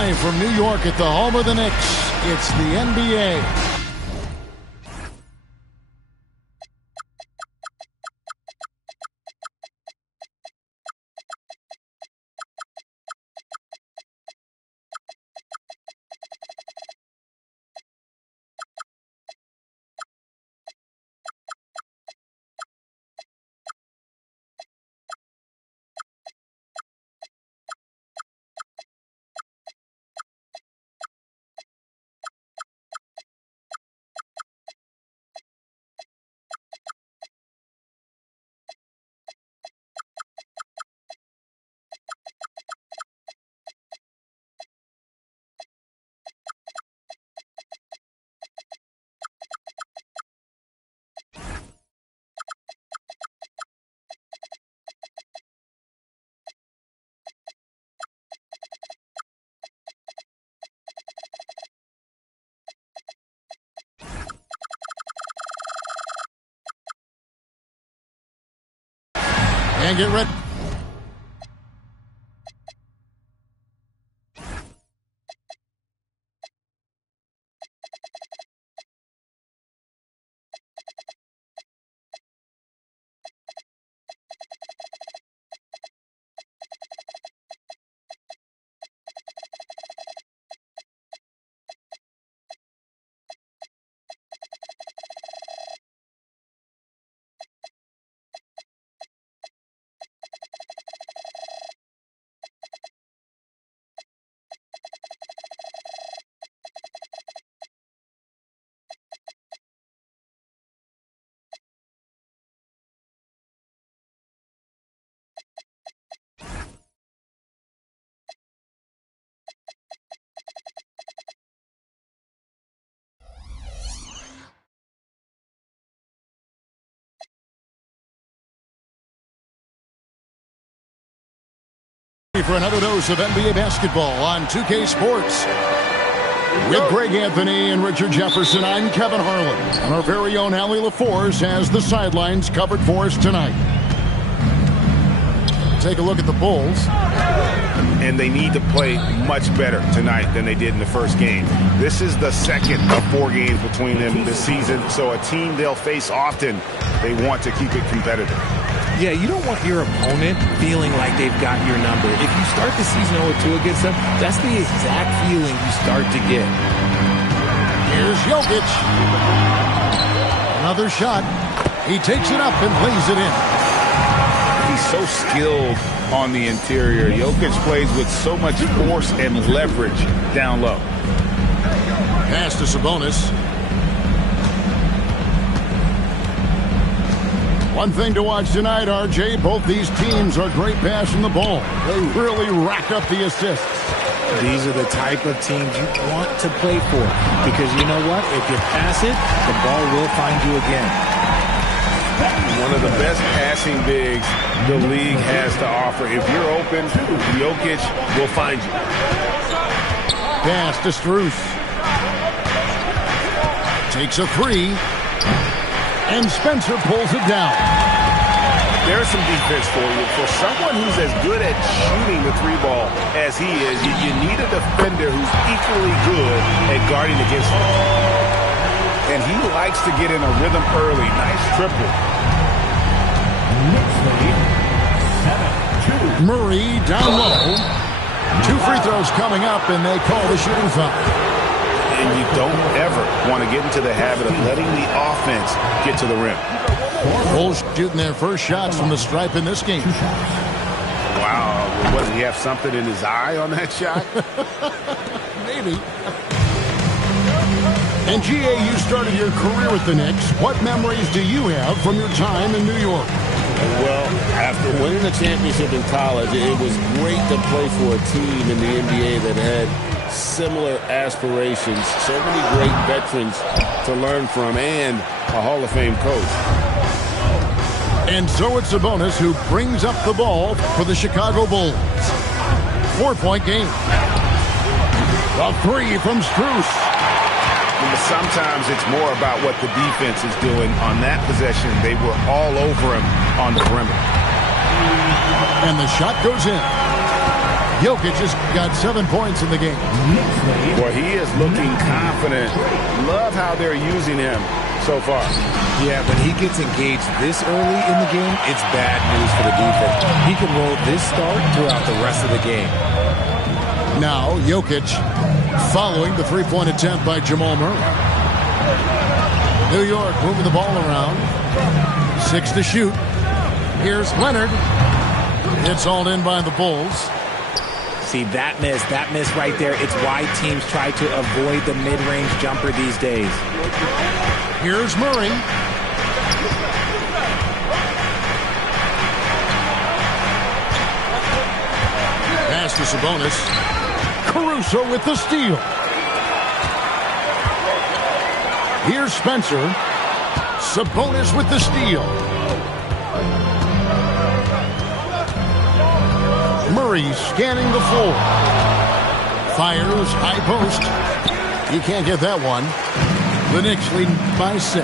Live from New York at the home of the Knicks, it's the NBA. And get ready. For another dose of NBA basketball on 2K Sports. With Greg Anthony and Richard Jefferson, I'm Kevin Harlan. And our very own Allie LaForce has the sidelines covered for us tonight. Take a look at the Bulls. And they need to play much better tonight than they did in the first game. This is the second of 4 games between them this season, so a team they'll face often, they want to keep it competitive. Yeah, you don't want your opponent feeling like they've got your number. If you start the season 0-2 against them, that's the exact feeling you start to get. Here's Jokic. Another shot. He takes it up and lays it in. He's so skilled on the interior. Jokic plays with so much force and leverage down low. Pass to Sabonis. One thing to watch tonight, RJ, both these teams are great passing the ball. They really rack up the assists. These are the type of teams you want to play for because you know what? If you pass it, the ball will find you again. One of the best passing bigs the league has to offer. If you're open, Jokic will find you. Pass to Strus. Takes a 3. And Spencer pulls it down. There's some defense for you. For someone who's as good at shooting the 3-ball as he is, you need a defender who's equally good at guarding against him. And he likes to get in a rhythm early. Nice triple. Murray down low. 2 free throws coming up, and they call the shooting foul. And you don't ever want to get into the habit of letting the offense get to the rim. Bulls shooting their first shots from the stripe in this game. Wow. What, did he have something in his eye on that shot? Maybe. And GA, you started your career with the Knicks. What memories do you have from your time in New York? Well, after winning the championship in college, it was great to play for a team in the NBA that had similar aspirations, so many great veterans to learn from, and a Hall of Fame coach. And so it's Sabonis who brings up the ball for the Chicago Bulls. 4-point game. A 3 from Strus. Sometimes it's more about what the defense is doing. On that possession, they were all over him on the perimeter. And the shot goes in. Jokic has got 7 points in the game. Boy, he is looking confident. Love how they're using him so far. Yeah, when he gets engaged this early in the game, it's bad news for the defense. He can roll this start throughout the rest of the game. Now, Jokic following the three-point attempt by Jamal Murray. New York moving the ball around. 6 to shoot. Here's Leonard. It's hauled in by the Bulls. See, that miss right there, it's why teams try to avoid the mid-range jumper these days. Here's Murray. Pass to Sabonis. Caruso with the steal. Here's Spencer. Sabonis with the steal. Murray scanning the floor. Fires high post. You can't get that one. The Knicks lead by 6.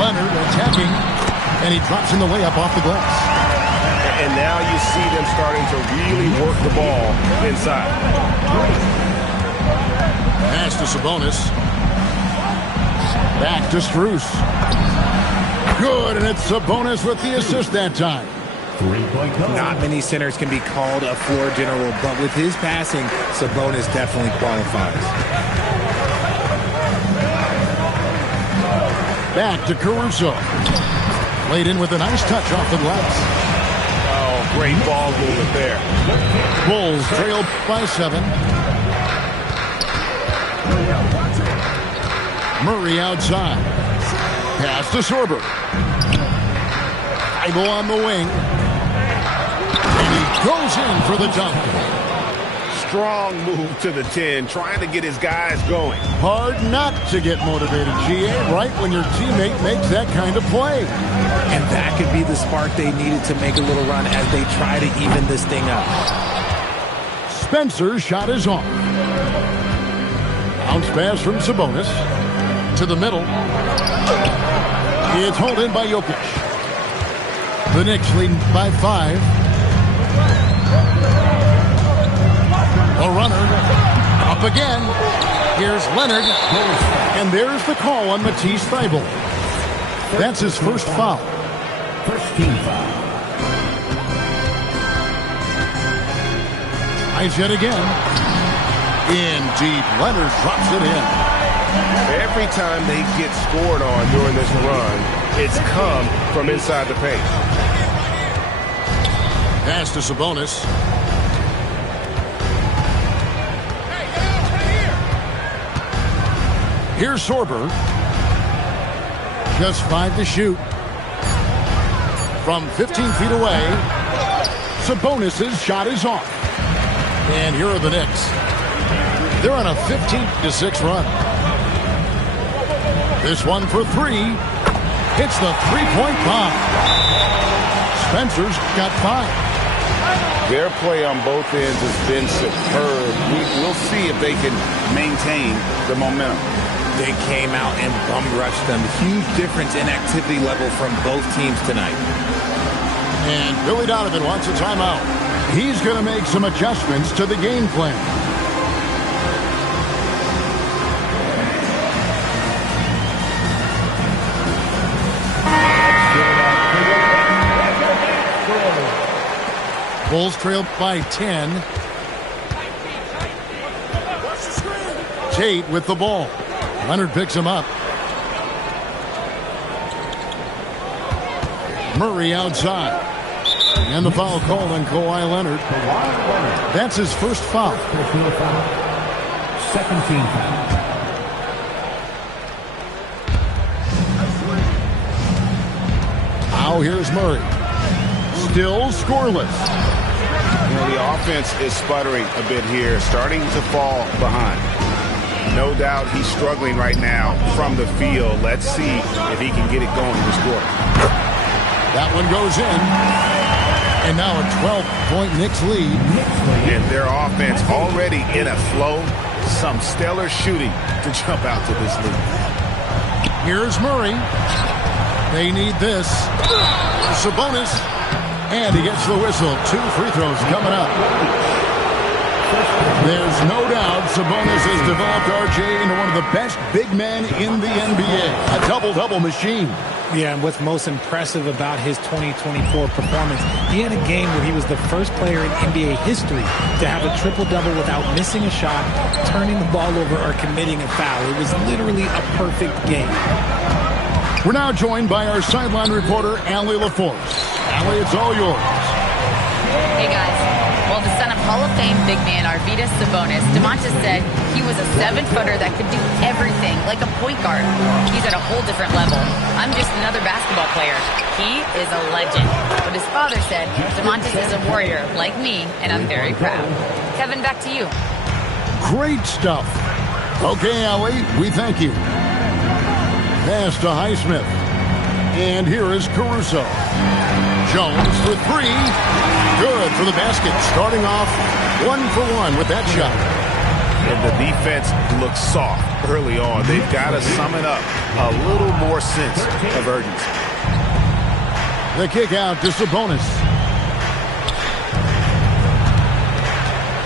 Leonard attacking, and he drops in the layup off the glass. And now you see them starting to really work the ball inside. Pass to Sabonis. Back to Strus. Good, and it's Sabonis with the assist that time. Not many centers can be called a floor general, but with his passing, Sabonis definitely qualifies. Back to Caruso. Played in with a nice touch off the glass. Oh, great ball movement there. Bulls trail by 7. Murray outside. Pass to Sorber. Ibo on the wing. And he goes in for the dunk. Strong move to the 10, trying to get his guys going. Hard not to get motivated, GA, right when your teammate makes that kind of play. And that could be the spark they needed to make a little run as they try to even this thing up. Spencer's shot is off. Bounce pass from Sabonis. To the middle. It's hauled in by Jokic. The Knicks lead by 5. A runner. Up again. Here's Leonard. And there's the call on Matisse Thybulle. That's his first foul. First team foul. Tries yet again. In deep. Leonard drops it in. Every time they get scored on during this run, it's come from inside the paint. Pass to Sabonis. Here's Sorber. Just 5 to shoot. From 15 feet away, Sabonis' shot is off. And here are the Knicks. They're on a 15-6 run. This one for 3. It's the three-point bomb. Spencer's got 5. Their play on both ends has been superb. We'll see if they can maintain the momentum. They came out and bum-rushed them. Huge difference in activity level from both teams tonight. And Billy Donovan wants a timeout. He's going to make some adjustments to the game plan. Bulls trail by 10. Tate with the ball. Leonard picks him up. Murray outside. And the foul called on Kawhi Leonard. That's his first foul. Second team foul. Now here's Murray. Still scoreless. You know, the offense is sputtering a bit here, starting to fall behind. No doubt he's struggling right now from the field. Let's see if he can get it going this quarter. That one goes in. And now a 12-point Knicks lead. And their offense already in a flow. Some stellar shooting to jump out to this lead. Here's Murray. They need this. Sabonis. And he gets the whistle. 2 free throws coming up. There's no doubt Sabonis has developed RJ into one of the best big men in the NBA. A double-double machine. Yeah, and what's most impressive about his 2024 performance, he had a game where he was the first player in NBA history to have a triple-double without missing a shot, turning the ball over, or committing a foul. It was literally a perfect game. We're now joined by our sideline reporter, Allie LaForce. Allie, it's all yours. Hey, guys. Well, the son of Hall of Fame big man Arvydas Sabonis, DeMontis said he was a 7-footer that could do everything, like a point guard. He's at a whole different level. I'm just another basketball player. He is a legend. But his father said DeMontis is a warrior like me, and I'm very proud. Kevin, back to you. Great stuff. Okay, Allie, we thank you. Pass to Highsmith. And here is Caruso. Jones for 3. Good for the basket. Starting off 1 for 1 with that shot. And the defense looks soft early on. They've got to sum it up. A little more sense of urgency. The kick out to Sabonis.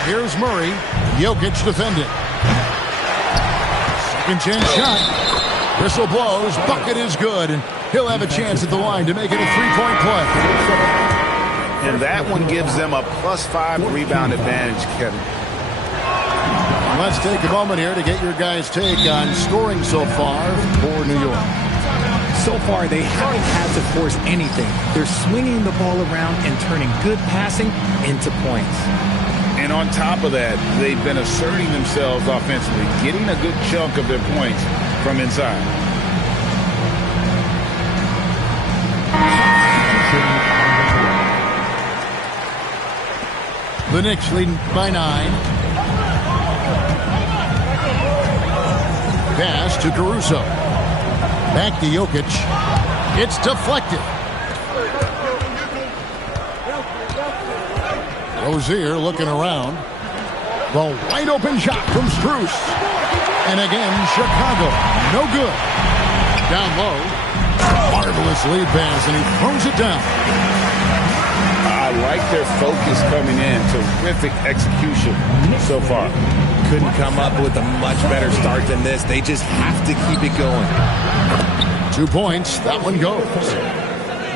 Here's Murray. Jokic defending. Second chance shot. Whistle blows. Bucket is good. And he'll have a chance at the line to make it a 3-point play. And that one gives them a +5 rebound advantage, Kevin. Let's take a moment here to get your guys' take on scoring so far for New York. So far, they haven't had to force anything. They're swinging the ball around and turning good passing into points. And on top of that, they've been asserting themselves offensively, getting a good chunk of their points from inside. The Knicks leading by 9. Pass to Caruso. Back to Jokic. It's deflected. Rozier looking around. The wide open shot from Strus. And again, Chicago. No good. Down low. Marvelous lead pass, and he throws it down. I like their focus coming in. Terrific execution so far. Couldn't come up with a much better start than this. They just have to keep it going. 2 points. That one goes.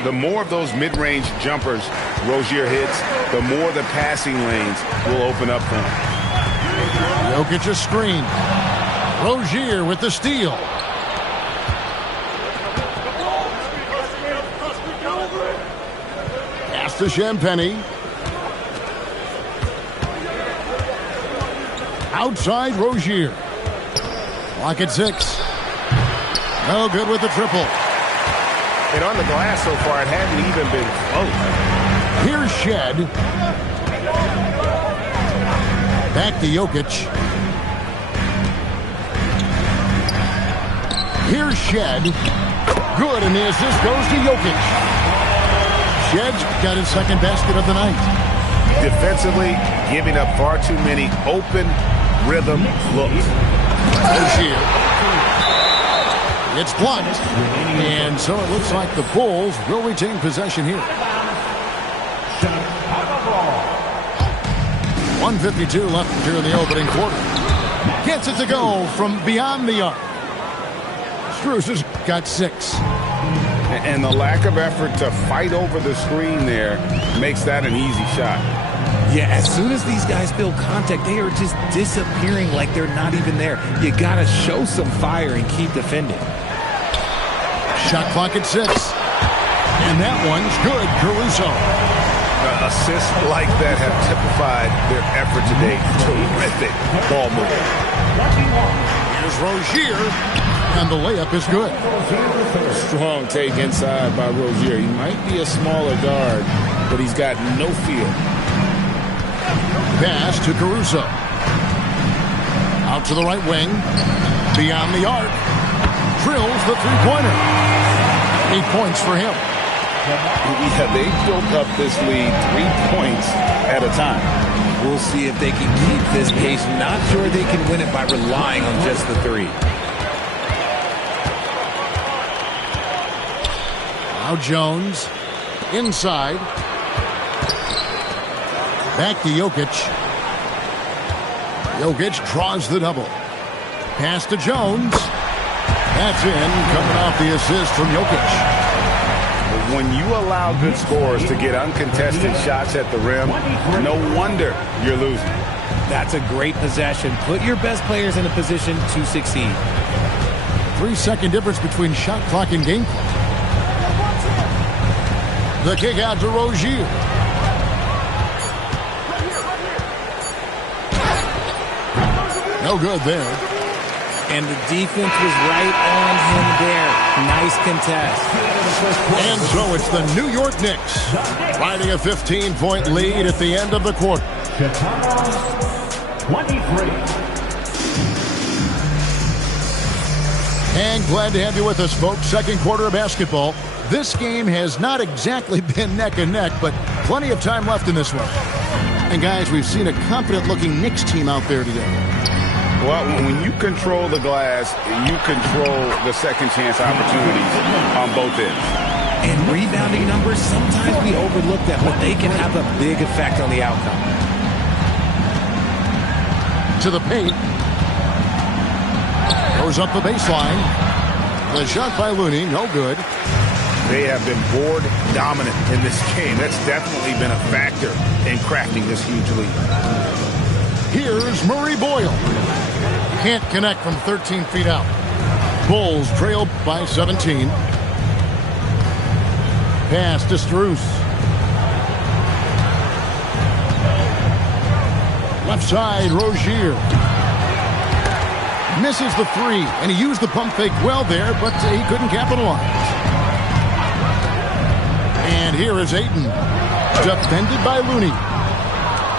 The more of those mid-range jumpers Rozier hits, the more the passing lanes will open up for him. Jokic a screen. Rozier with the steal. Pass to Champagny. Outside Rozier. Clock at 6. No good with the triple. And on the glass so far, it hadn't even been close. Here's Shed. Back to Jokic. Here's Shed. Good, and the assist goes to Jokic. Shed's got his second basket of the night. Defensively, giving up far too many open rhythm looks. Rozier. It's blocked. And so it looks like the Bulls will retain possession here. 1:52 left here in the opening quarter. Gets it to go from beyond the arc. Strus has got 6. And the lack of effort to fight over the screen there makes that an easy shot. Yeah, as soon as these guys feel contact, they are just disappearing like they're not even there. You got to show some fire and keep defending. Shot clock at 6. And that one's good. Caruso. Assists like that have typified their effort today. Terrific ball movement. Here's Rozier. And the layup is good. Strong take inside by Rozier. He might be a smaller guard, but he's got no fear. Pass to Caruso. Out to the right wing. Beyond the arc. Drills the three-pointer. 8 points for him. Yeah, they built up this lead 3 points at a time. We'll see if they can keep this pace. Not sure they can win it by relying on just the 3. Now Jones inside. Back to Jokic. Jokic draws the double. Pass to Jones. That's in, coming off the assist from Jokic. When you allow good scorers to get uncontested shots at the rim, no wonder you're losing. That's a great possession. Put your best players in a position to succeed. 3-second difference between shot clock and game clock. The kick out to Rozier. No good there. And the defense was right on him there. Nice contest. And so it's the New York Knicks riding a 15-point lead at the end of the quarter. 23. And glad to have you with us, folks. Second quarter of basketball. This game has not exactly been neck and neck, but plenty of time left in this one. And guys, we've seen a confident-looking Knicks team out there today. Well, when you control the glass, you control the second chance opportunities on both ends. And rebounding numbers, sometimes we overlook that, but they can have a big effect on the outcome. To the paint. Goes up the baseline. The shot by Looney, no good. They have been board dominant in this game. That's definitely been a factor in crafting this huge lead. Here's Murray Boyle. Can't connect from 13 feet out. Bulls trail by 17. Pass to Strus. Left side, Rozier. Misses the three, and he used the pump fake well there, but he couldn't capitalize. And here is Ayton. Defended by Looney.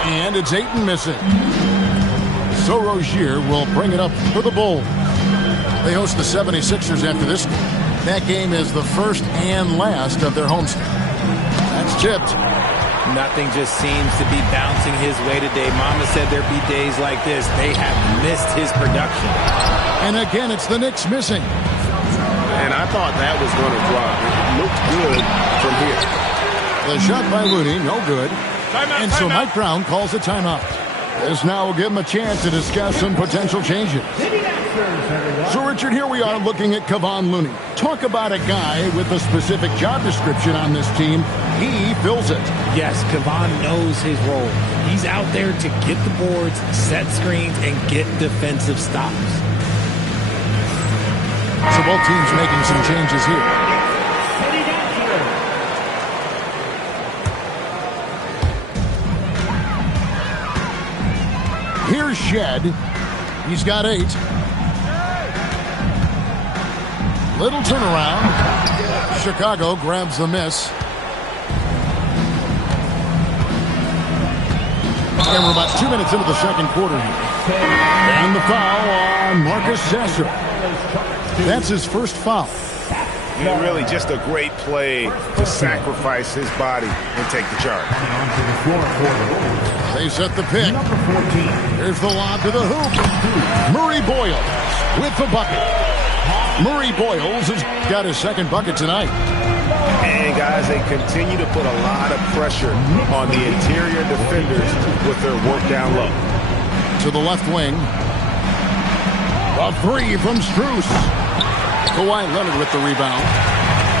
And it's Ayton missing. So Rozier will bring it up for the Bulls. They host the 76ers after this game. That game is the first and last of their homestand. That's chipped. Nothing just seems to be bouncing his way today. Mama said there'd be days like this. They have missed his production. And again, it's the Knicks missing. And I thought that was going to drop. It looked good from here. The shot by Looney, no good. And so Mike Brown calls a timeout. This now will give him a chance to discuss some potential changes. So, Richard, here we are looking at Kevon Looney. Talk about a guy with a specific job description on this team. He fills it. Yes, Kevon knows his role. He's out there to get the boards, set screens, and get defensive stops. So both teams making some changes here. Here's Shed. He's got 8. Little turnaround. Chicago grabs the miss. And we're about 2 minutes into the second quarter here. And the foul on Marcus Sasser. That's his first foul. And really just a great play to sacrifice his body and take the charge. They set the pick. Here's the lob to the hoop. Murray Boyles with the bucket. Murray Boyles has got his second bucket tonight. And, guys, they continue to put a lot of pressure on the interior defenders with their work down low. To the left wing. A three from Strus. Kawhi Leonard with the rebound.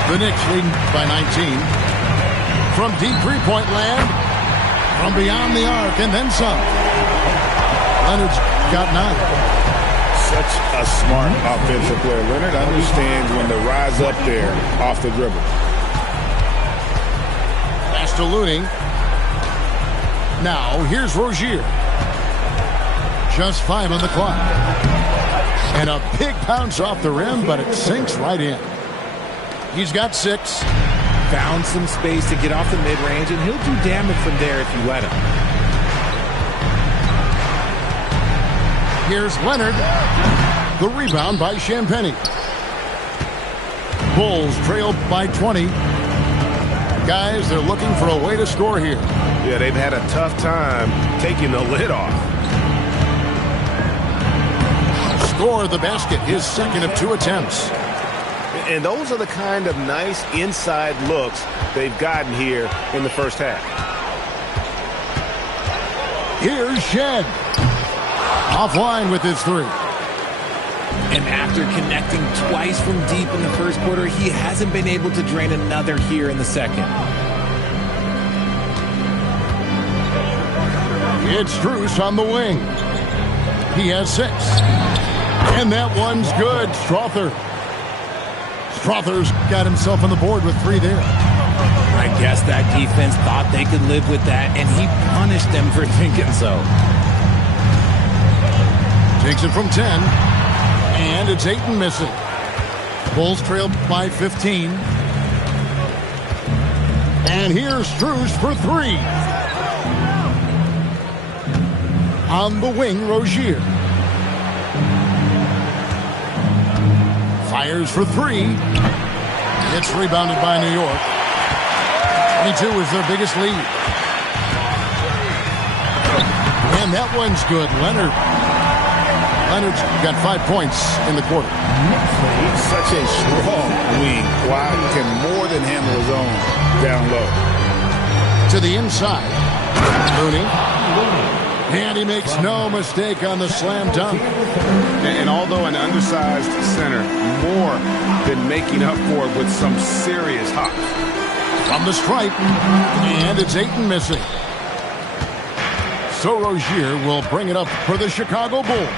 The Knicks leading by 19. From deep three-point land. From beyond the arc and then some. Leonard's got 9. Such a smart offensive player. Leonard understands when to rise up there off the dribble. Pass to Looney. Now here's Rozier. Just 5 on the clock. And a big bounce off the rim, but it sinks right in. He's got 6. Found some space to get off the mid-range, and he'll do damage from there if you let him. Here's Leonard. The rebound by Champagnie. Bulls trail by 20. Guys, they're looking for a way to score here. Yeah, they've had a tough time taking the lid off. Score the basket, his second of 2 attempts. And those are the kind of nice inside looks they've gotten here in the first half. Here's Shed. Offline with his three. And after connecting twice from deep in the first quarter, he hasn't been able to drain another here in the second. It's Strus on the wing. He has 6. And that one's good. Strother's got himself on the board with 3 there. I guess that defense thought they could live with that, and he punished them for thinking so. Takes it from 10. And it's Ayton missing. Bulls trail by 15. And here's Strus for 3. On the wing, Rozier. Fires for 3. It's rebounded by New York. 22 is their biggest lead. And that one's good. Leonard's got 5 points in the quarter. He's such a strong wing. Wow, he can more than handle his own down low. To the inside. Looney. And he makes no mistake on the slam dunk. And although an undersized center, more than making up for it with some serious hops. From the stripe. And it's Ayton missing. So Rozier will bring it up for the Chicago Bulls.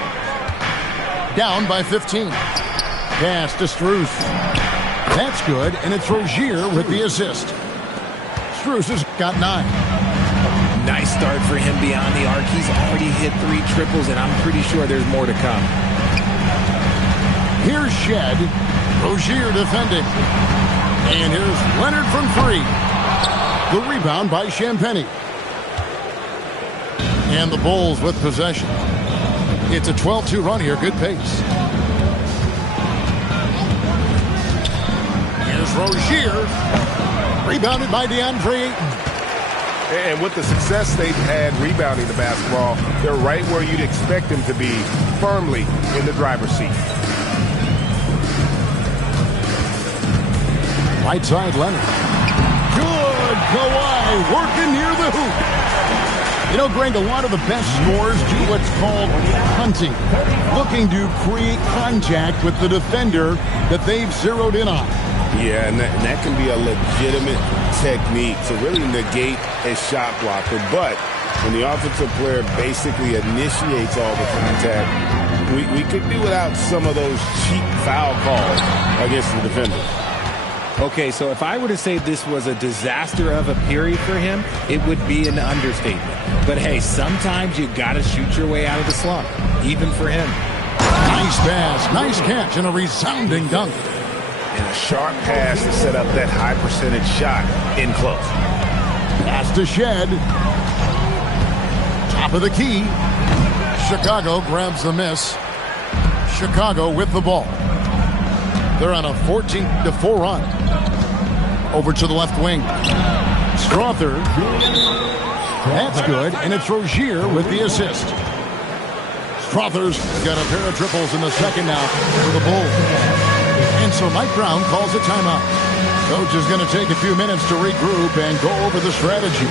Down by 15. Pass to Strus. That's good, and it's Rozier with the assist. Strus has got 9. Nice start for him beyond the arc. He's already hit 3 triples, and I'm pretty sure there's more to come. Here's Shed. Rozier defending. And here's Leonard from 3. The rebound by Champagnie. And the Bulls with possession. It's a 12-2 run here. Good pace. Here's Rozier. Rebounded by DeAndre Ayton. And with the success they've had rebounding the basketball, they're right where you'd expect them to be, firmly in the driver's seat. Right side, Leonard. Good. Kawhi working near the hoop. You know, Greg, a lot of the best scorers do what's called hunting, looking to create contact with the defender that they've zeroed in on. Yeah, and that can be a legitimate technique to really negate a shot blocker. But when the offensive player basically initiates all the contact, we could do without some of those cheap foul calls against the defender. Okay, so if I were to say this was a disaster of a period for him, it would be an understatement. But hey, sometimes you got to shoot your way out of the slump, even for him. Nice pass, nice catch, and a resounding dunk. And a sharp pass to set up that high percentage shot in close. Pass to Shed. Top of the key. Chicago grabs the miss. Chicago with the ball. They're on a 14-4 run. Over to the left wing. Strother. That's good, and it's Rozier with the assist. Strother's got a pair of triples in the second now for the Bulls. And so Mike Brown calls a timeout. Coach is going to take a few minutes to regroup and go over the strategy.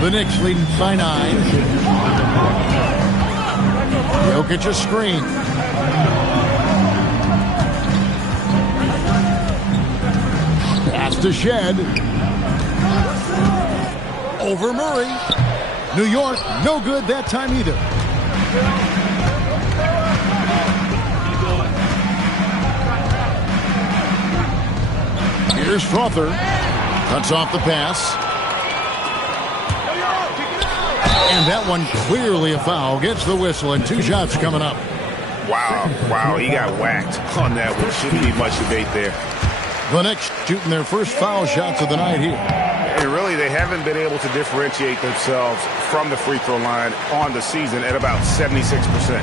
The Knicks leading by 9. Jokic a screen. Pass to Shed. Over Murray. New York, no good that time either. Here's Strother. Cuts off the pass. And that one clearly a foul. Gets the whistle, and 2 shots coming up. Wow, he got whacked on that one. Shouldn't be much debate there. The Knicks shooting their first foul shots of the night here. And really, they haven't been able to differentiate themselves from the free throw line on the season at about 76%.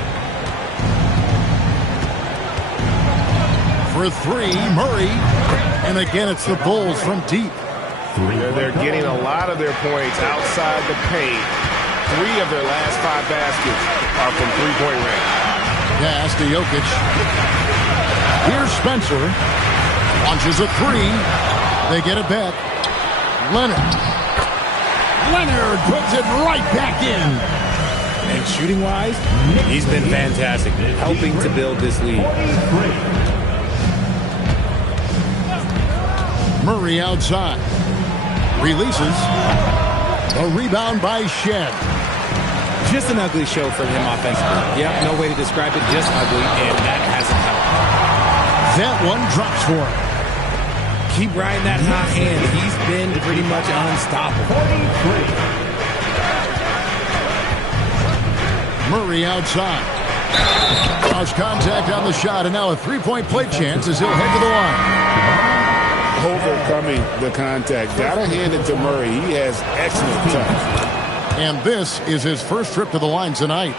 For three, Murray. And again, it's the Bulls from deep. They're getting a lot of their points outside the paint. 3 of their last 5 baskets are from three-point range. Pass to Jokic. Here's Spencer. Launches a 3. They get it back. Leonard. Leonard puts it right back in. And shooting-wise, he's been fantastic, helping to build this lead. Murray outside. Releases. A rebound by Shed. Just an ugly show for him offensively. Yep, no way to describe it, just ugly, and that hasn't helped. That one drops for him. Keep riding that hot hand. He's been pretty much unstoppable. Murray outside. Lost contact on the shot, and now a three-point play chance as he'll head to the line. Overcoming the contact. Gotta hand it to Murray. He has excellent touch. And this is his first trip to the line tonight.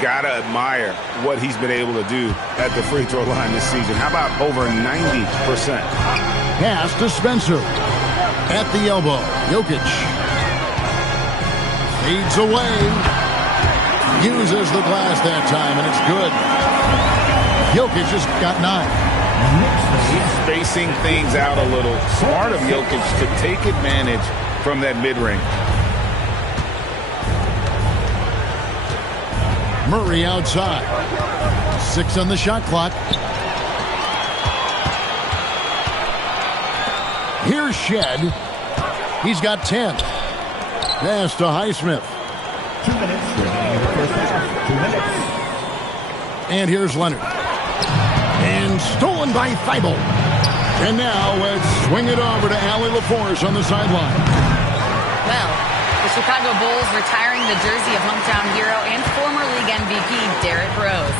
Gotta admire what he's been able to do at the free throw line this season. How about over 90%? Pass to Spencer. At the elbow, Jokic. Fades away. Uses the glass that time, and it's good. Jokic just got 9. He's spacing things out a little. Smart of Jokic to take advantage from that mid-range. Murray outside. 6 on the shot clock. Here's Shed. He's got 10. Pass to Highsmith. 2 minutes remaining in the first half. 2 minutes. And here's Leonard. And stolen by Thibault. And now let's swing it over to Allie LaForce on the sideline. Well, the Chicago Bulls retiring the jersey of hometown hero and former league MVP Derrick Rose.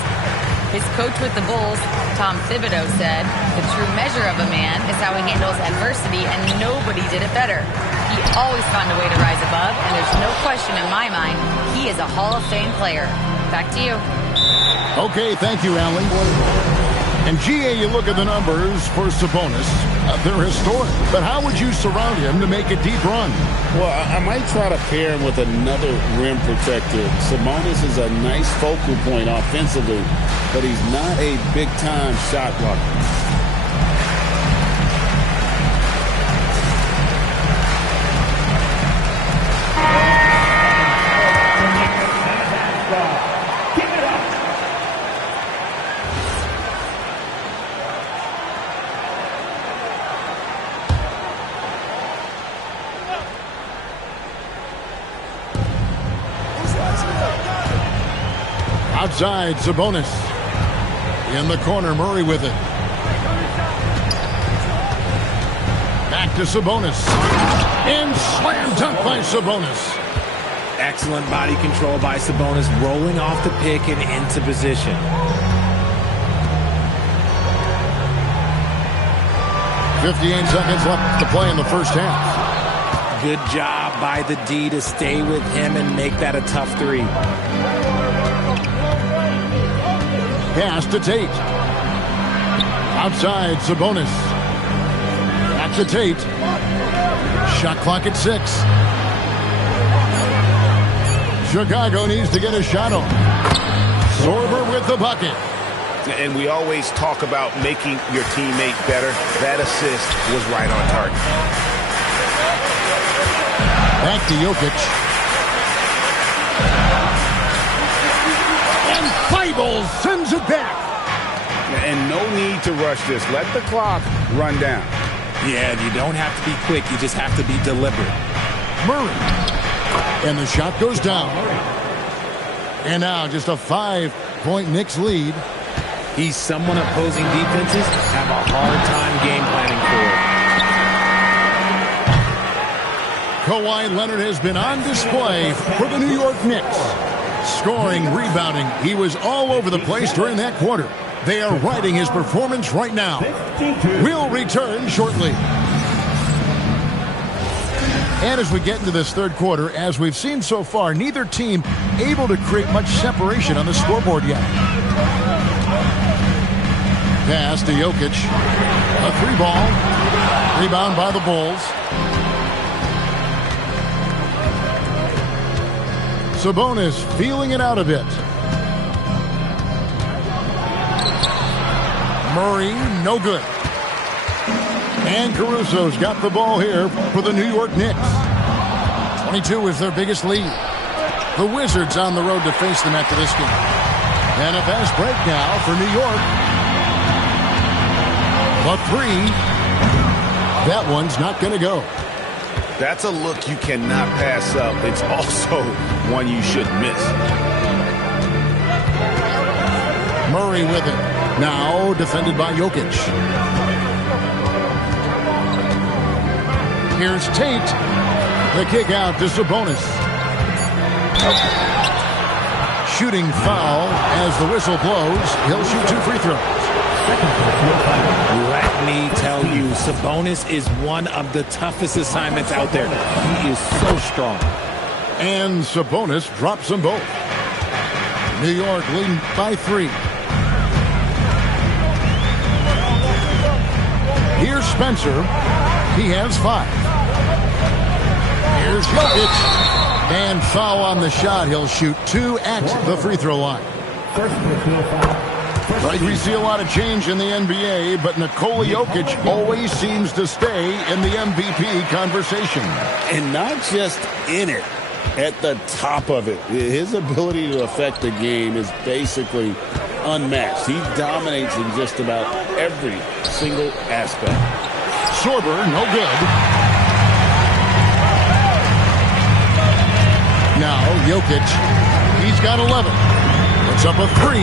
His coach with the Bulls, Tom Thibodeau, said, "The true measure of a man is how he handles adversity, and nobody did it better. He always found a way to rise above, and there's no question in my mind he is a Hall of Fame player." Back to you. Okay, thank you, Allie. And GA, you look at the numbers for Sabonis. They're historic. But how would you surround him to make a deep run? Well, I might try to pair him with another rim protector. Sabonis is a nice focal point offensively, but he's not a big-time shot blocker. Outside, Sabonis. In the corner, Murray with it. Back to Sabonis. And slam dunk by Sabonis. Excellent body control by Sabonis, rolling off the pick and into position. 58 seconds left to play in the first half. Good job by the D to stay with him and make that a tough 3. Pass to Tate. Outside, Sabonis. Back to Tate. Shot clock at 6. Chicago needs to get a shot on. Sorber with the bucket. And we always talk about making your teammate better. That assist was right on target. Back to Jokic. And Thibault sends it back. And no need to rush this. Let the clock run down. Yeah, you don't have to be quick. You just have to be deliberate. Murray. And the shot goes down. And now just a 5-point Knicks lead. He's someone opposing defenses have a hard time game planning for. Kawhi Leonard has been on display for the New York Knicks. Scoring, rebounding, he was all over the place during that quarter. They are riding his performance right now. We'll return shortly. And as we get into this third quarter, as we've seen so far, neither team able to create much separation on the scoreboard yet. Pass to Jokic. A 3-ball. Rebound by the Bulls. Sabonis feeling it out a bit. Murray, no good. And Caruso's got the ball here for the New York Knicks. 22 is their biggest lead. The Wizards on the road to face them after this game. And a fast break now for New York. A 3. That one's not going to go. That's a look you cannot pass up. It's also one you shouldn't miss. Murray with it. Now defended by Jokic. Here's Tate. The kick out to Sabonis. Shooting foul as the whistle blows. He'll shoot 2 free throws. Let me tell you, Sabonis is one of the toughest assignments out there. He is so strong. And Sabonis drops them both. New York leading by 3. Here's Spencer. He has 5. Here's Jokic. And foul on the shot. He'll shoot 2 at the free throw line. Right, we see a lot of change in the NBA, but Nikola Jokic always seems to stay in the MVP conversation. And not just in it, at the top of it. His ability to affect the game is basically unmatched. He dominates in just about every single aspect. Sorber, no good. Now, Jokic, he's got 11. Puts up a 3.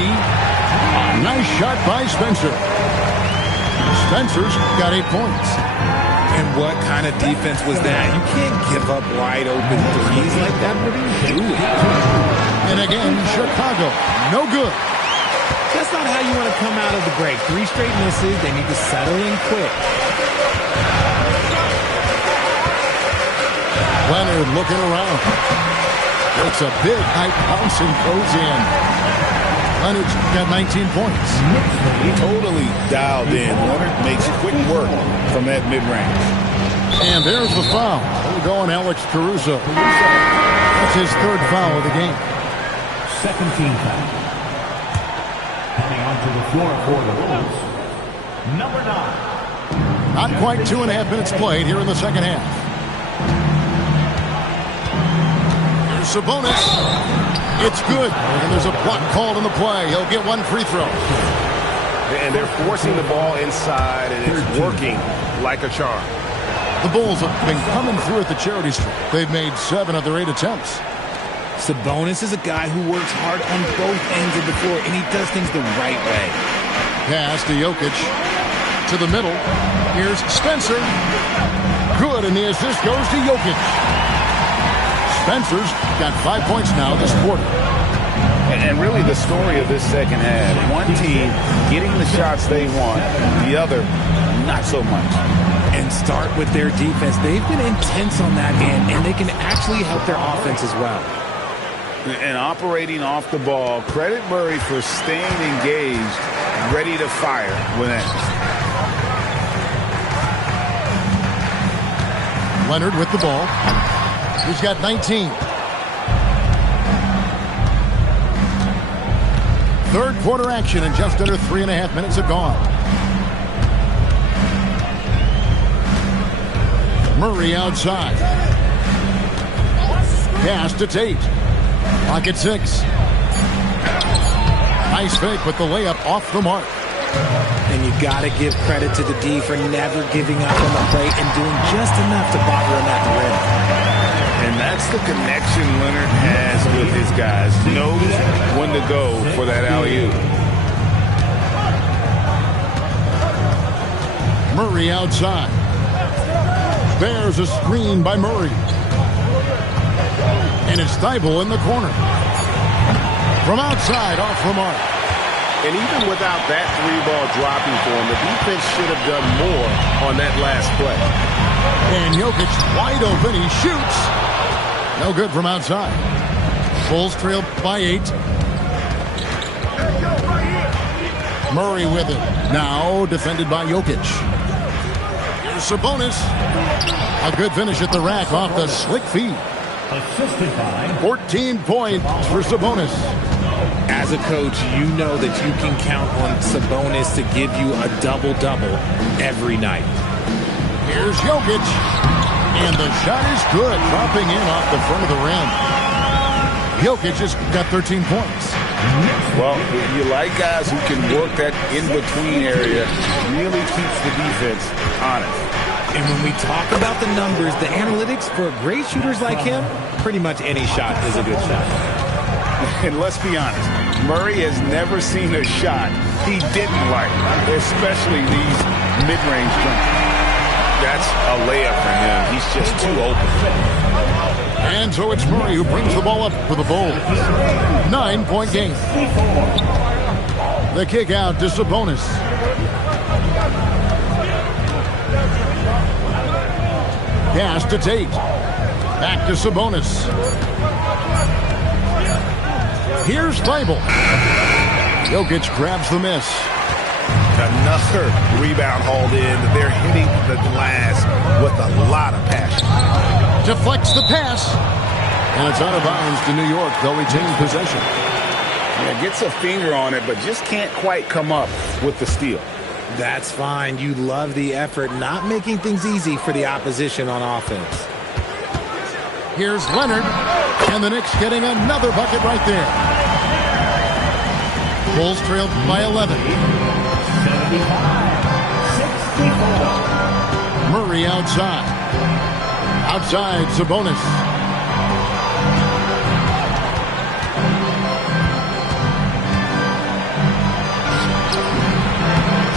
Nice shot by Spencer. Spencer's got 8 points. And what kind of defense was that? You can't give up wide open threes like that. What are you doing? And again, Chicago, no good. That's not how you want to come out of the break. 3 straight misses. They need to settle in quick. Leonard looking around. It's a big high bounce and goes in. Leonard's got 19 points. He totally dialed in. Leonard makes quick work from that mid-range. And there's the foul. We'll go on Alex Caruso. That's his 3rd foul of the game. Second team foul. Coming onto the floor for the Bulls, number 9. Not quite 2.5 minutes played here in the second half. Here's Sabonis. It's good. And there's a block called in the play. He'll get 1 free throw. And they're forcing the ball inside, and it's working like a charm. The Bulls have been coming through at the charity stripe. They've made 7 of their 8 attempts. Sabonis is a guy who works hard on both ends of the floor, and he does things the right way. Pass to Jokic. To the middle. Here's Spencer. Good, and the assist goes to Jokic. Spencer's got 5 points now this quarter. And really the story of this second half, one team getting the shots they want, the other not so much. And start with their defense. They've been intense on that end, and they can actually help their offense as well. And operating off the ball, credit Murray for staying engaged, ready to fire when asked. Leonard with the ball. He's got 19. 3rd quarter action, and just under 3.5 minutes have gone. Murray outside. Pass to Tate. Clock at 6. Nice fake, but the layup off the mark. And you got to give credit to the D for never giving up on the plate and doing just enough to bother him at the rim. And that's the connection Leonard has with his guys. Knows when to go for that alley-oop. Murray outside. There's a screen by Murray. And it's Thibault in the corner. From outside, off the mark. And even without that 3-ball dropping for him, the defense should have done more on that last play. And Jokic wide open. He shoots. No good from outside. Bulls trail by 8. Murray with it. Now defended by Jokic. Here's Sabonis. A good finish at the rack off the slick feed. 14 points for Sabonis. As a coach, you know that you can count on Sabonis to give you a double-double every night. Here's Jokic. And the shot is good, dropping in off the front of the rim. Jokic has got 13 points. Well, you like guys who can work that in-between area, really keeps the defense honest. And when we talk about the numbers, the analytics for great shooters like him, pretty much any shot is a good shot. And let's be honest, Murray has never seen a shot he didn't like, especially these mid-range jumpers. That's a layup for him. He's just too open. And so it's Murray who brings the ball up for the Bulls. 9-point game. The kick out to Sabonis. Pass to Tate. Back to Sabonis. Here's Thibault. Jokic grabs the miss. Another rebound hauled in. They're hitting the glass with a lot of passion. Deflects the pass. And it's out of bounds to New York. They'll retain possession. Yeah, gets a finger on it, but just can't quite come up with the steal. That's fine. You love the effort, not making things easy for the opposition on offense. Here's Leonard. And the Knicks getting another bucket right there. Bulls trailed by 11. 75-64. Murray outside. Outside, Sabonis.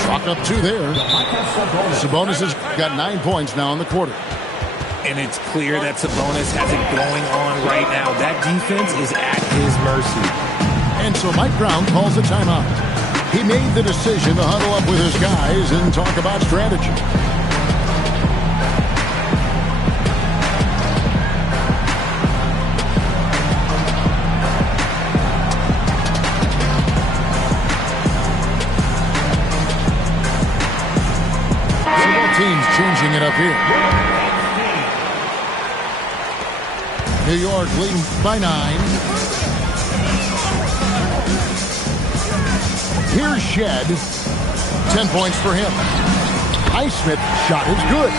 Chalk up two there. Sabonis has got 9 points now in the quarter. And it's clear that Sabonis has it going on right now. That defense is at his mercy. And so Mike Brown calls a timeout. He made the decision to huddle up with his guys and talk about strategy. So both teams changing it up here. New York leading by 9. Here's Shed. 10 points for him. Highsmith shot is good.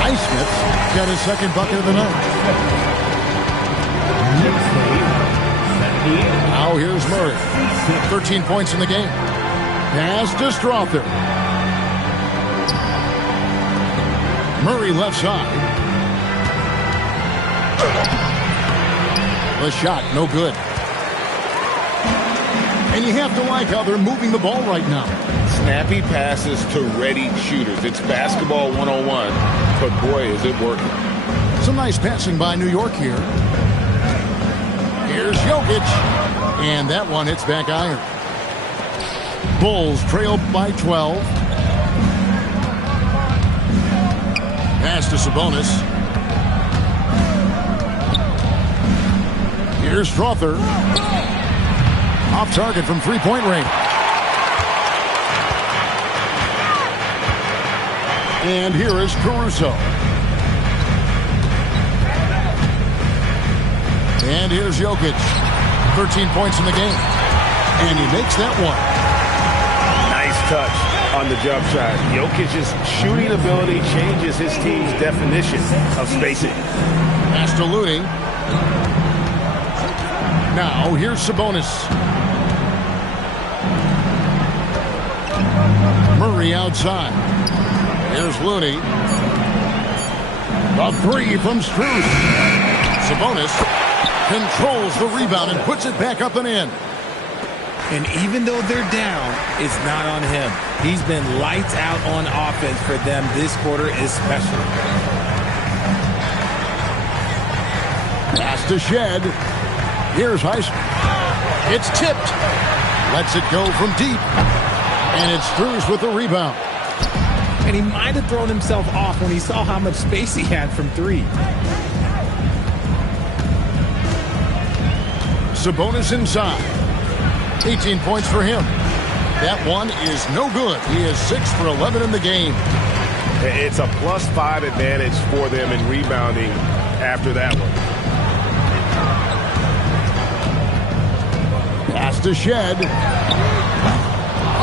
Highsmith got his second bucket of the night. Now here's Murray. 13 points in the game. Pass to Strother. Murray left side. The shot, no good. And you have to like how they're moving the ball right now. Snappy passes to ready shooters. It's basketball 101, but boy, is it working. Some nice passing by New York here. Here's Jokic. And that one hits back iron. Bulls trail by 12. Pass to Sabonis. Here's Strother. Off target from three-point range. And here is Caruso. And here's Jokic. 13 points in the game. And he makes that one. Nice touch on the jump shot. Jokic's shooting ability changes his team's definition of spacing. Pass to Looney. Now here's Sabonis. Murray outside. Here's Looney. A three from Strus. Sabonis controls the rebound and puts it back up and in. And even though they're down, it's not on him. He's been lights out on offense for them this quarter especially. Pass to Shed. Here's Highsmith. It's tipped. Lets it go from deep. And it's Strus with the rebound. And he might have thrown himself off when he saw how much space he had from three. Sabonis inside. 18 points for him. That one is no good. He is 6 for 11 in the game. It's a +5 advantage for them in rebounding after that one. Pass to Shed.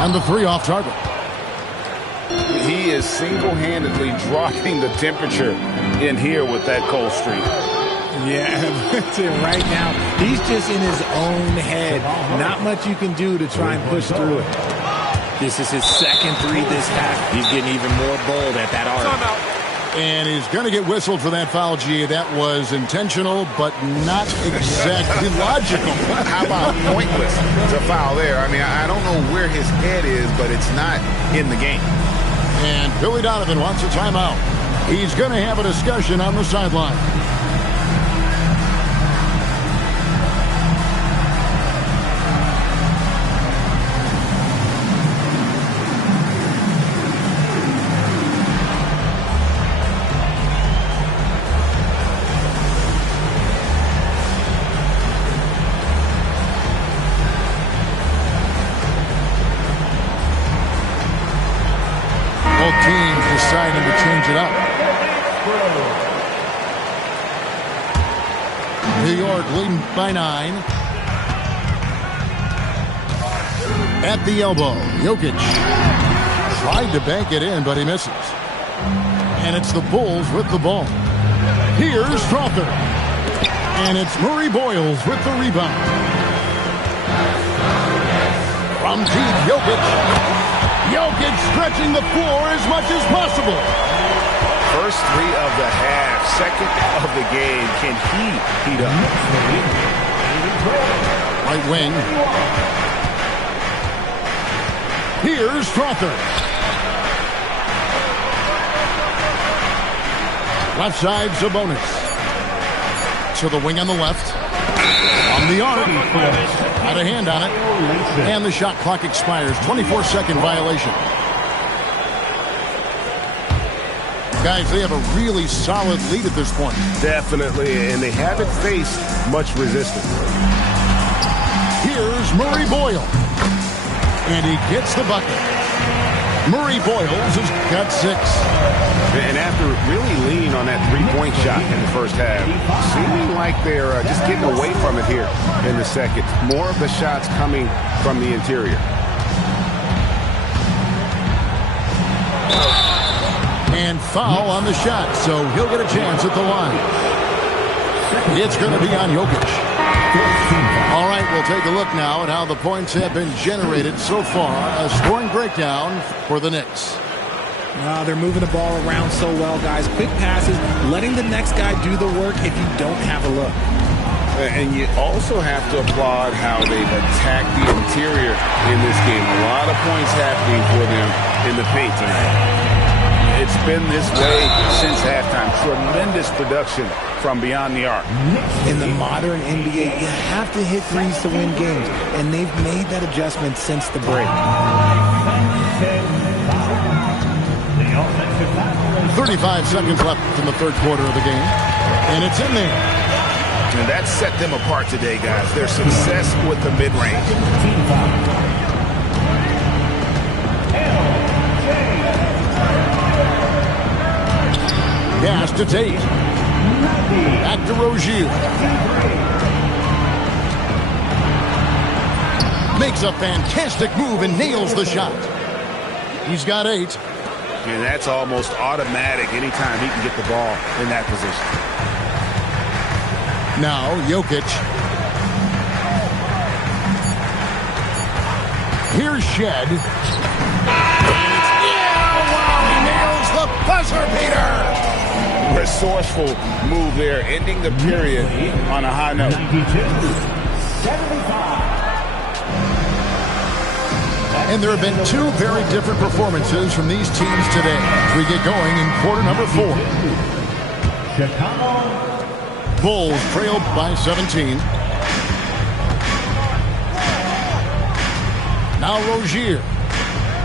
And the 3 off target. He is single-handedly dropping the temperature in here with that cold streak. Yeah, right now, he's just in his own head. Not much you can do to try and push through it. This is his second 3 this half. He's getting even more bold at that arc. And he's going to get whistled for that foul, G. That was intentional, but not exactly logical. How about pointless to foul there? I mean, I don't know where his head is, but it's not in the game. And Billy Donovan wants a timeout. He's going to have a discussion on the sideline. Deciding to change it up. New York leading by 9. At the elbow, Jokic tried to bank it in, but he misses. And it's the Bulls with the ball. Here's Strother. And it's Murray Boyles with the rebound. From deep, Jokic. Jokic stretching the floor as much as possible. First 3 of the half, second of the game. Can he heat up? Right wing. Here's Strother. Left side, Sabonis. To the wing on the left. On the arc. Got a hand on it. And the shot clock expires. 24-second violation. Guys, they have a really solid lead at this point. Definitely, and they haven't faced much resistance. Here's Murray Boyle. And he gets the bucket. Murray Boyles has got 6. And after really leaning on that three-point shot in the first half, seeming like they're just getting away from it here in the second. More of the shots coming from the interior. And foul on the shot, so he'll get a chance at the line. It's going to be on Jokic. All right, we'll take a look now at how the points have been generated so far. A scoring breakdown for the Knicks. They're moving the ball around so well, guys. Quick passes, letting the next guy do the work if you don't have a look. And you also have to applaud how they've attacked the interior in this game. A lot of points happening for them in the paint tonight. It's been this way since halftime. Tremendous production from beyond the arc. In the modern NBA, you have to hit threes to win games, and they've made that adjustment since the break. 35 seconds left in the third quarter of the game, and it's in there. And that set them apart today, guys. Their success with the mid-range. Pass to Tate. Back to Rozier. Makes a fantastic move and nails the shot. He's got 8. And that's almost automatic anytime he can get the ball in that position. Now, Jokic. Here's Shed. Yeah, wow, he nails the buzzer beater. Resourceful move there, ending the period on a high note. 75. And there have been 2 very different performances from these teams today as we get going in quarter number 4. Chicago Bulls trailed by 17. Now Rozier.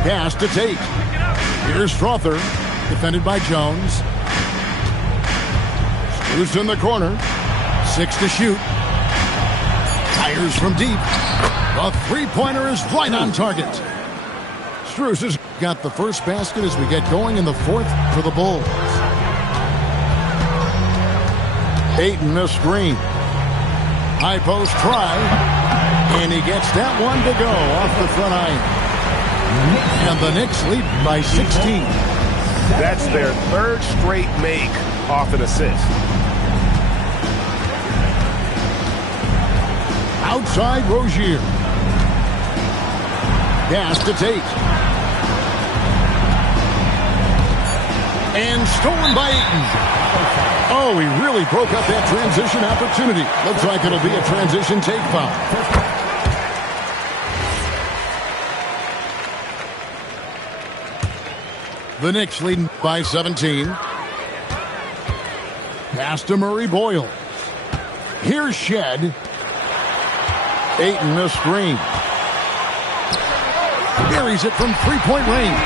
Pass to Tate. Here's Strother. Defended by Jones. Screws in the corner. 6 to shoot. Fires from deep. The three-pointer is right on target. Strus has got the first basket as we get going in the fourth for the Bulls. Ayton a screen. High post try. And he gets that one to go off the front iron. And the Knicks lead by 16. That's their third straight make off an assist. Outside Rozier. Pass to Tate. And stolen by Ayton. Oh, he really broke up that transition opportunity. Looks like it'll be a transition take foul. The Knicks leading by 17. Pass to Murray Boyle. Here's Shed. Ayton a screen. Buries it from three-point range.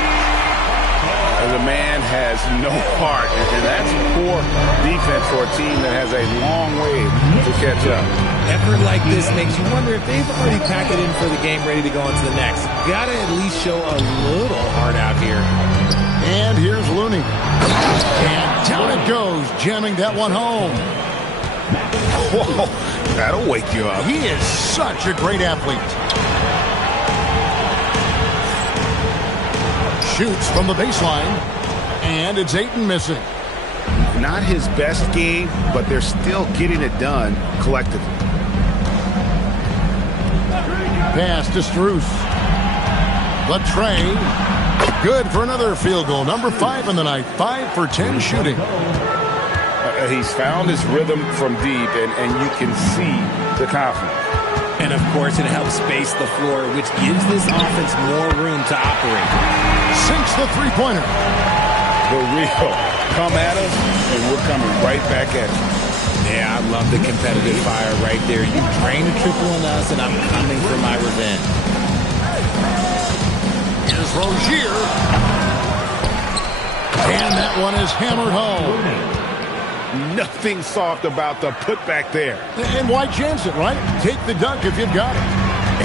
The man has no heart, and that's poor defense for a team that has a long way to catch up. Effort like this makes you wonder if they've already packed it in for the game ready to go on to the next. Gotta at least show a little heart out here. And here's Looney. And down it goes, jamming that one home. Whoa, that'll wake you up. He is such a great athlete. Shoots from the baseline, and it's Ayton missing. Not his best game, but they're still getting it done collectively. Pass to Strus. Latrey, good for another field goal. Number 5 in the night, 5 for 10 shooting. He's found his rhythm from deep, and you can see the confidence. And, of course, it helps space the floor, which gives this offense more room to operate. Sinks the three-pointer. The real come at us, and we're coming right back at you. Yeah, I love the competitive fire right there. You drain a triple on us, and I'm coming for my revenge. Here's Rozier. And that one is hammered home. Nothing soft about the putback there. And why chance it, right? Take the dunk if you've got it.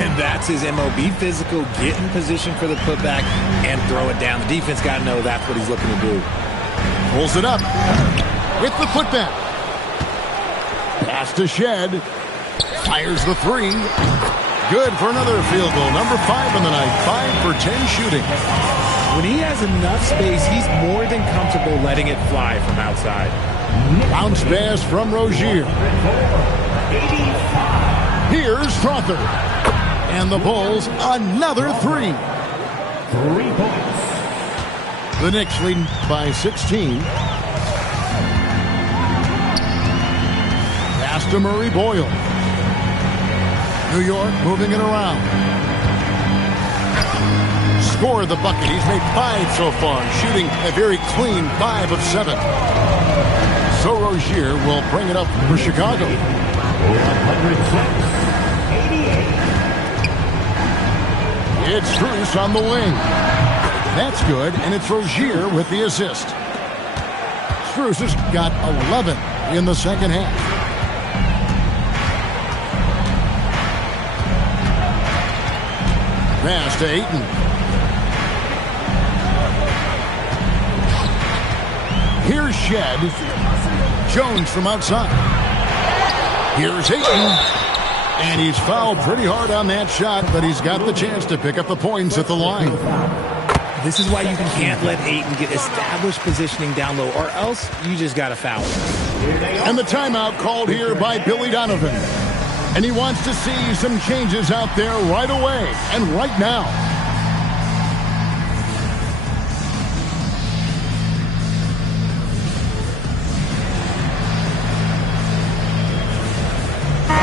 And that's his MO. Be physical, get in position for the putback, and throw it down. The defense got to know that's what he's looking to do. Pulls it up with the putback. Pass to Shed. Fires the three. Good for another field goal. Number 5 in the night. 5 for 10 shooting. When he has enough space, he's more than comfortable letting it fly from outside. Bounce pass from Rozier. Here's Strother. And the Bulls, another 3. 3 points. The Knicks leading by 16. Pass to Murray Boyle. New York moving it around. Score the bucket. He's made 5 so far, shooting a very clean 5 of 7. So Rozier will bring it up for Chicago. 106-88. It's Strus on the wing. That's good, and it's Rozier with the assist. Strus has got 11 in the second half. Pass to Ayton. Here's Shed. Jones from outside. Here's Ayton. And he's fouled pretty hard on that shot, but he's got the chance to pick up the points at the line. This is why you can't let Ayton get established positioning down low, or else you just got to foul him. And the timeout called here by Billy Donovan. And he wants to see some changes out there right away and right now.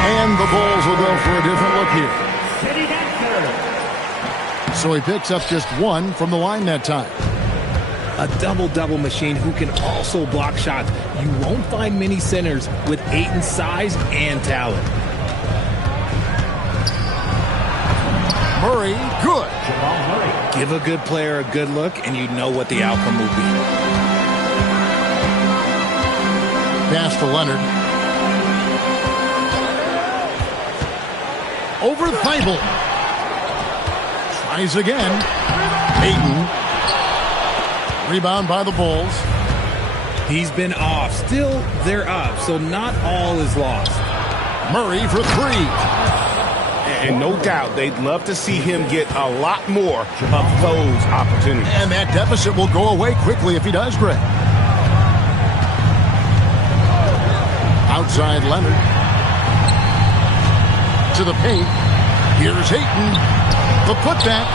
And the Bulls will go for a different look here. So he picks up just 1 from the line that time. A double-double machine who can also block shots. You won't find many centers with Ayton's size and talent. Murray, good. Give a good player a good look, and you know what the outcome will be. Pass to Leonard. Over Thibault. Tries again. Ayton. Rebound by the Bulls. He's been off. Still, they're up, so not all is lost. Murray for three. And no doubt they'd love to see him get a lot more of those opportunities. And that deficit will go away quickly if he does, Greg. Outside Leonard. To the paint. Here's Ayton. The putback.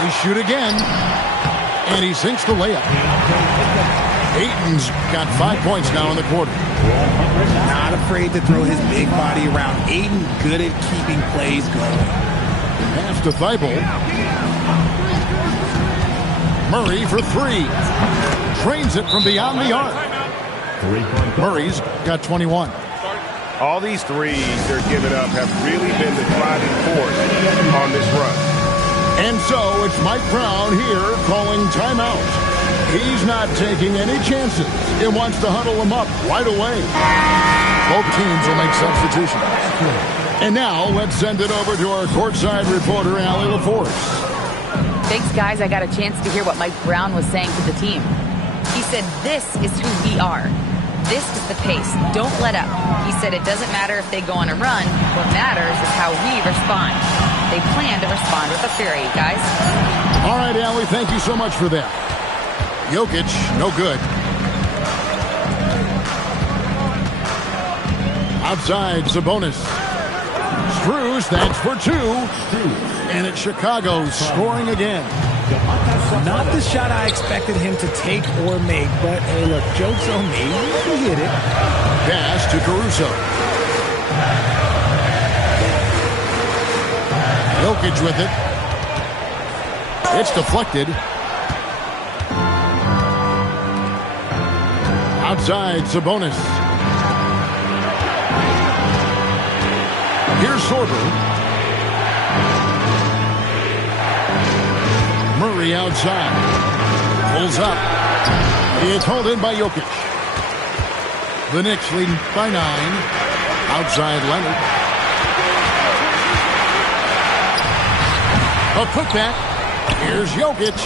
They shoot again. And he sinks the layup. Ayton's got 5 points now in the quarter. Not afraid to throw his big body around. Ayton good at keeping plays going. Pass to Thibault. Murray for three. Trains it from beyond the arc. Murray's got 21. All these threes they're giving up have really been the driving force on this run. And so it's Mike Brown here calling timeout. He's not taking any chances. He wants to huddle them up right away. Both teams will make substitutions. And now let's send it over to our courtside reporter, Allie LaForce. Thanks, guys. I got a chance to hear what Mike Brown was saying to the team. He said, this is who we are. This is the pace. Don't let up. He said it doesn't matter if they go on a run. What matters is how we respond. They plan to respond with a fury, guys. All right, Allie, thank you so much for that. Jokic, no good. Outside, Sabonis. Strus, that's for two. And it's Chicago scoring again. Not the shot I expected him to take or make, but hey, look, joke's on me. He hit it. Pass to Caruso. Jokic with it. It's deflected. Outside, Sabonis. Here's Sorber. Murray outside. Pulls up. It's held in by Jokic. The Knicks leading by 9. Outside Leonard. A putback. Here's Jokic.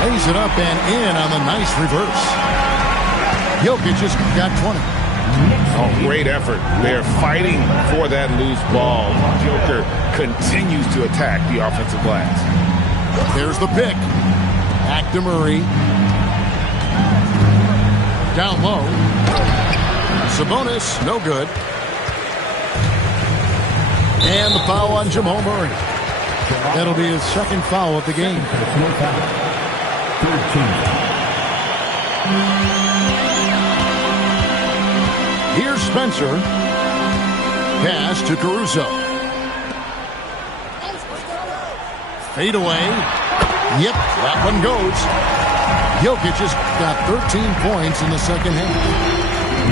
Lays it up and in on the nice reverse. Jokic has got 20. Oh, great effort. They're fighting for that loose ball. Joker continues to attack the offensive glass. There's the pick. Back to Murray. Down low. Sabonis, no good. And the foul on Jamal Murray. That'll be his second foul of the game. Here's Spencer. Pass to Caruso. Fade away. Yep, that one goes. Jokic has got 13 points in the second half.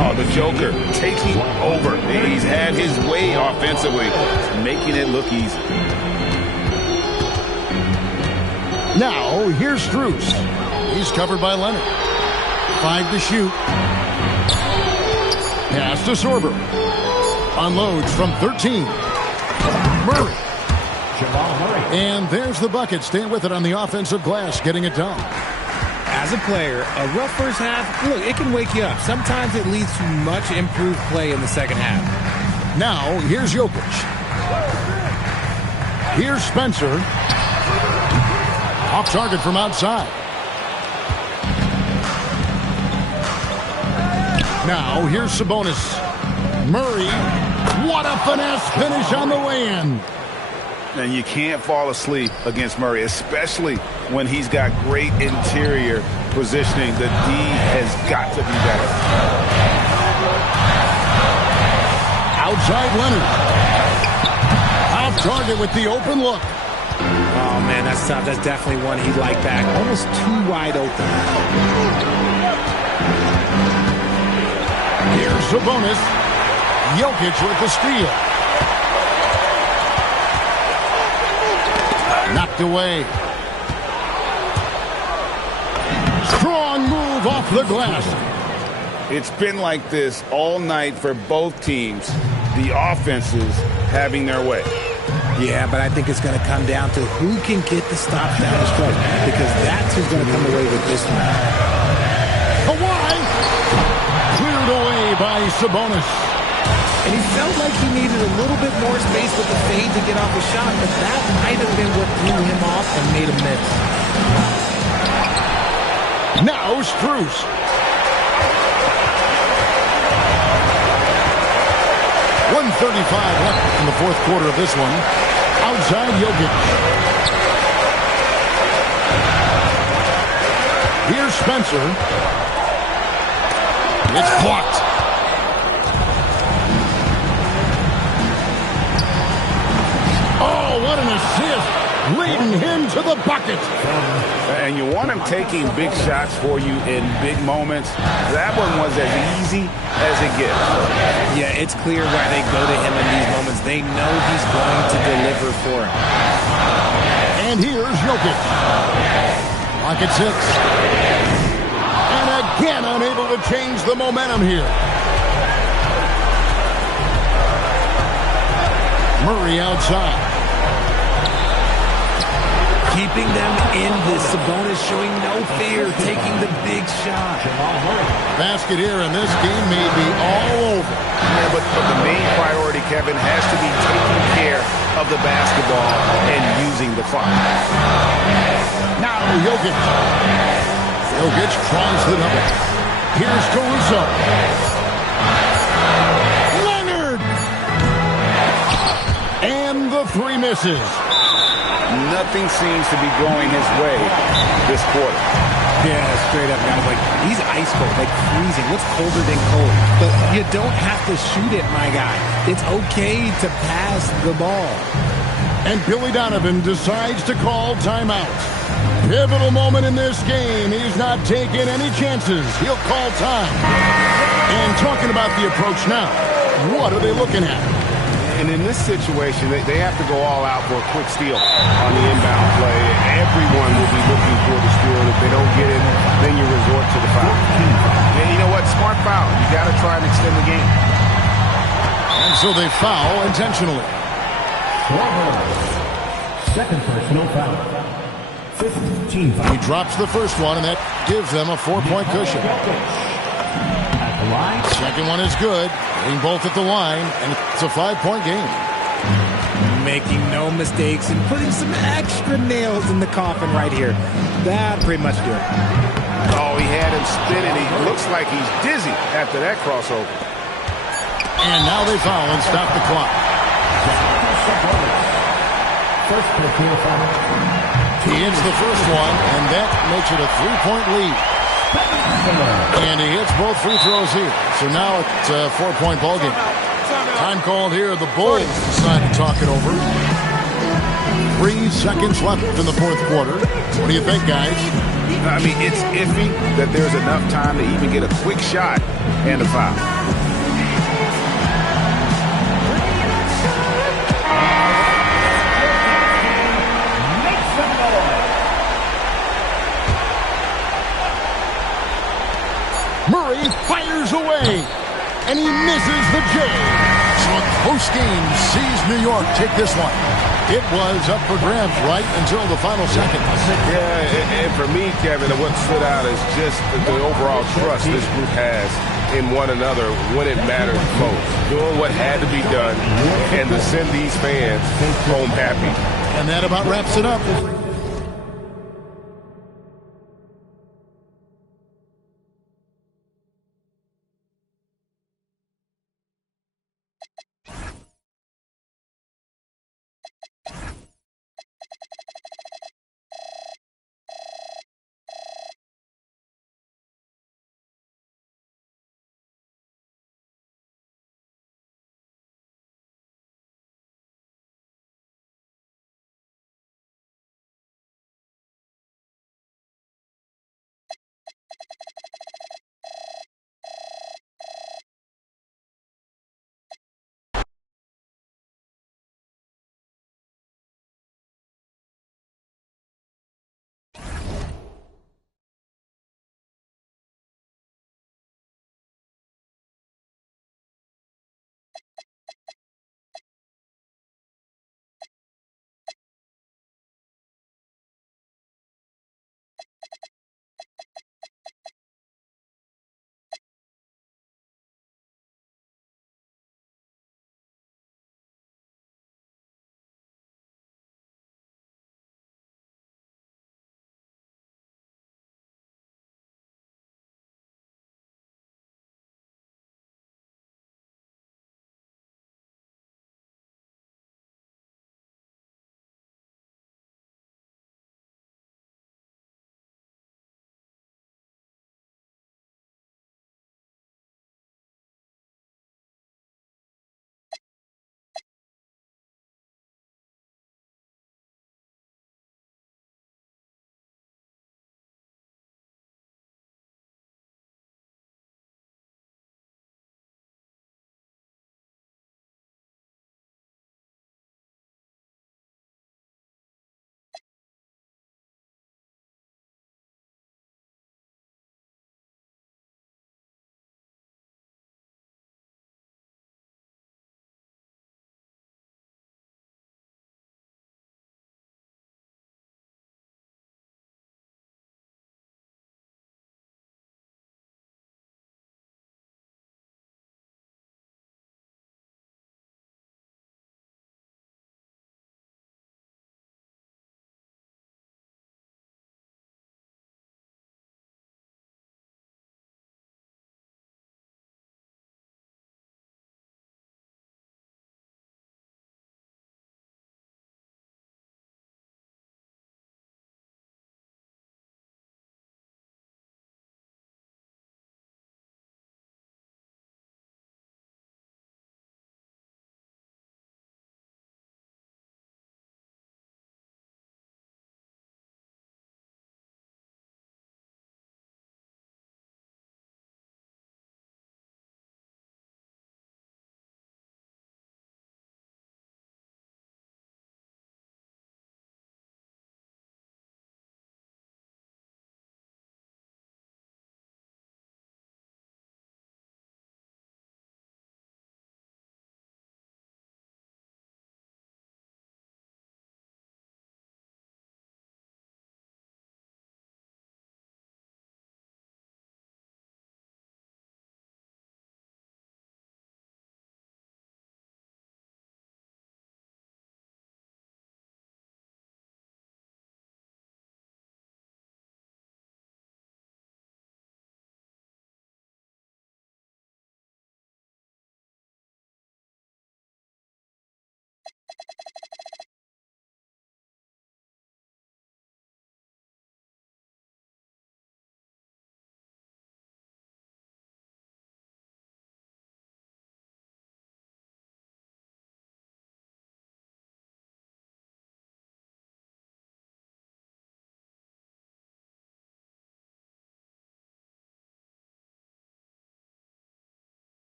Oh, the Joker taking over. He's had his way offensively, making it look easy. Now, here's Strus. He's covered by Leonard. 5 to shoot. Pass to Sorber. Unloads from 13. Murray. And there's the bucket. Staying with it on the offensive glass, getting it done. As a player, a rough first half, look, it can wake you up. Sometimes it leads to much improved play in the second half. Now, here's Jokic. Here's Spencer. Off target from outside. Now, here's Sabonis. Murray. What a finesse finish on the way-in. And you can't fall asleep against Murray, especially when he's got great interior positioning. The D has got to be better. Outside Leonard. Off target with the open look. Oh, man, that's tough. That's definitely one he'd like back. Almost too wide open. Here's Sabonis. Jokic with the steal. Knocked away. Strong move off the glass. It's been like this all night for both teams. The offenses having their way. Yeah, but I think it's going to come down to who can get the stops down the stretch, because that's who's going to come away with this one. Kawhi cleared away by Sabonis. And he felt like he needed a little bit more space with the fade to get off a shot, but that might have been what threw him off and made him miss. Now Strus. .135 left in the fourth quarter of this one. Outside Jokic. Here's Spencer. It's blocked. Oh, what an assist. Leading him to the bucket. And you want him taking big shots for you in big moments. That one was as easy as it gets. Yeah, it's clear why they go to him in these moments. They know he's going to deliver for him. And here's Jokic. Lock at 6. And again unable to change the momentum here. Murray outside. Keeping them in this. Sabonis showing no fear, taking the big shot. Basket here, and this game may be all over. Yeah, but the main priority, Kevin, has to be taking care of the basketball and using the clock. Now Jokic. Jokic tries the double. Here's Caruso. Leonard! And the three misses. Nothing seems to be going his way this quarter. Yeah, straight up, guys. Like, he's ice cold, like freezing. What's colder than cold? But you don't have to shoot it, my guy. It's okay to pass the ball. And Billy Donovan decides to call timeout. Pivotal moment in this game. He's not taking any chances. He'll call time. And talking about the approach now, what are they looking at? And in this situation, they have to go all out for a quick steal on the inbound play. Everyone will be looking for the steal. If they don't get it, then you resort to the foul. And you know what? Smart foul. You got to try and extend the game. And so they foul intentionally. Second personal foul. 15 foul. He drops the first one, and that gives them a 4-point cushion. At the line. Second one is good. Getting both at the line, and it's a 5-point game. Making no mistakes and putting some extra nails in the coffin right here. That pretty much do it. Oh, he had him spinning. He looks like he's dizzy after that crossover. And now they foul and stop the clock. First personal foul. He hits the first one, and that makes it a 3-point lead. And he hits both free throws here. So now it's a 4-point ballgame. Time called here. The Bulls decide to talk it over. 3 seconds left in the fourth quarter. What do you think, guys? I mean, it's iffy that there's enough time to even get a quick shot and a foul. Murray fires away, and he misses the J. So a close game sees New York take this one. It was up for grabs right until the final seconds. Yeah, and for me, Kevin, what stood out is just the overall trust this group has in one another when it mattered most. Doing what had to be done and to send these fans home happy. And that about wraps it up.